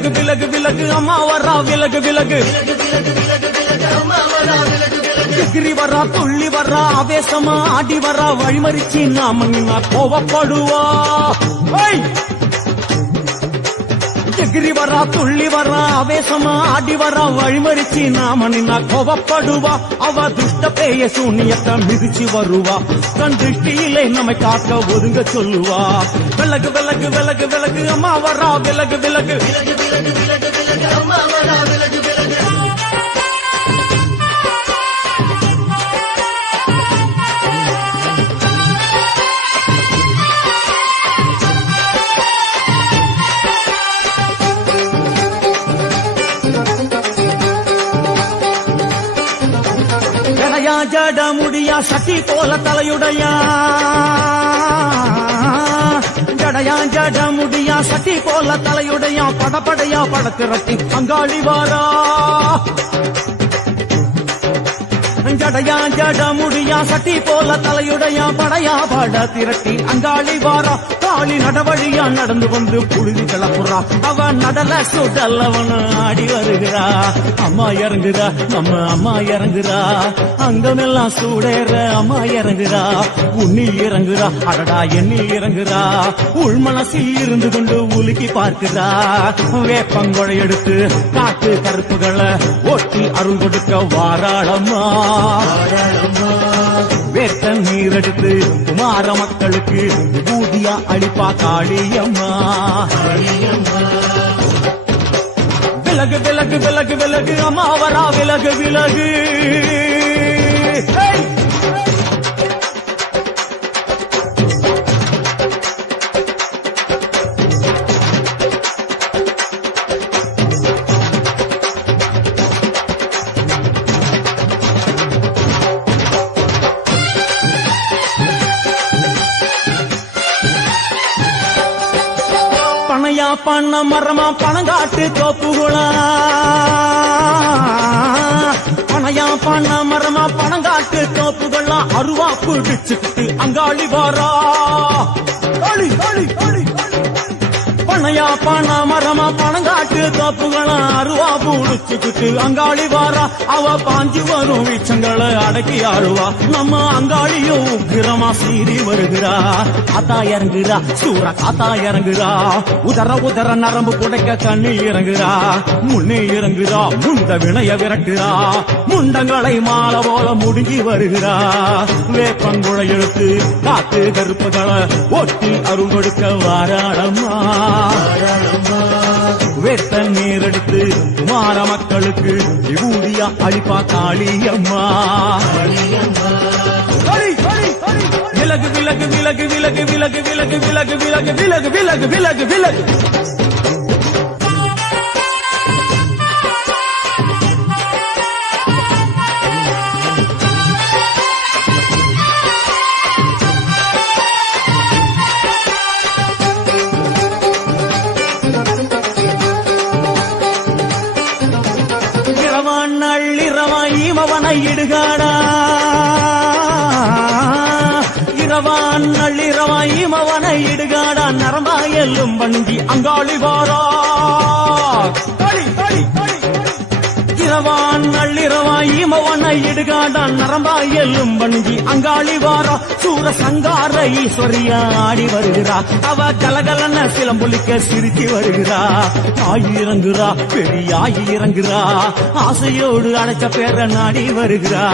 விலகு விலகு விலகு அம்மா வரா விலகு விலகு எகிரி வரா துள்ளி வரா ஆவேசமா ஆடி வரா வழிமறிச்சு நாம நின்னா கோவப்படுவா எகிரி வரா துள்ளி வரா ஆவேசமா ஆடி வரா வழிமறிச்சு நாம நின்னா கோவப்படுவா அவ துஷ்ட பேய சூனியத்தை மிதிச்சு வருவா கண் திருஷ்டியிலே நம்மை காக்க ஒதுங்க சொல்லுவா விலகு விலகு விலகு விலகு அம்மா வரா விலகு விலகு அம்மா வரா விலகு விலகு ஜட முடியா சட்டி போல தலையுடையா ஜடையா ஜட முடியா சட்டி போல தலையுடையா படப்படையா படத்திரட்டி அங்காளி வாரா ஜடையா ஜட முடியா சட்டி போல தலையுடையா படையா பட திரட்டி அங்காளி வாரா காளி நடவழியா நடந்து வந்து புழுதி கிளப்புறா அவ நடல சுடல்லவன ஆடி வருகிறா அம்மா இறங்குறா நம்ம அம்மா இறங்குறா அங்கமெல்லாம் சூடேற அம்மா இறங்குறா உன்னில் இறங்குறா அடடா எண்ணில் இறங்குறா உள் மனசில் இருந்து கொண்டு உலுக்கி பார்க்கிறா வேப்பங்கொழை எடுத்து காட்டு கருப்புகளை ஓட்டி அருள் கொடுக்க வாராளம்மா வேட்ட நீர் எடுத்து குமார மக்களுக்கு பூதியா அளிப்பா காளியம்மா விலகு விலகு விலகு விலகு அம்மா வரா விலகு விலகு பணையா பண்ண மரமா பணங்காட்டு தோப்புகளா பணையா பண்ண மரமா பணங்காட்டு தோப்புகளா அருவா பிடிச்சுக்கிட்டு அங்காளி வாரா பணையா பண்ண மரமா பணங்காட்டு தோப்புகளா அருவா பிடிச்சுக்கிட்டு அங்காளி வாரா அவ பாஞ்சு வரும் வீச்சங்களை அடக்கி ஆடுவா நம்ம அங்காளியும் உக்கிரமா சீறி வருகிறா காத்தா இறங்குறா சூற காத்தா இறங்குறா உதர உதர நரம்பு புடைக்க கண்ணில் இறங்குறா முன்னே இறங்குறா முண்ட வினைய விரட்டுறா முண்டங்களை மாலை போல முடுங்கி வருகிறா வேப்பங்குழை எடுத்து காத்து கருப்புகளை ஒட்டி அருள் கொடுக்க வாராளம்மா வேட்ட நீர் எடுத்து குமார மக்களுக்கு விபூதியா அளிப்பா காளியம்மா விலகு விலகு விலகு விலகு விலகு விலகு விலகு விலகு விலகு விலகு விலகு விலகு நள்ளிரவாயிமவனை இடுகாடா இரவான் நள்ளிரவாயிமவனை இடுகாடா நரம்பா எல்லும் வண்டி அங்காளி வாரா இரவான் நள்ளிரவாயிமவனை இடுகாடா நரம்பா எல்லும் வண்டி அங்காளி வாரா சூர சங்கார ஈஸ்வரியா ஆடி வருகிறா அவ கலகலன சிலம்பொலிக்க சிரிச்சு வருகிறா ஆயிரங்குறா பெரியாயிரங்குறா ஆசையோடு அடைச்ச பேர நாடி வருகிறா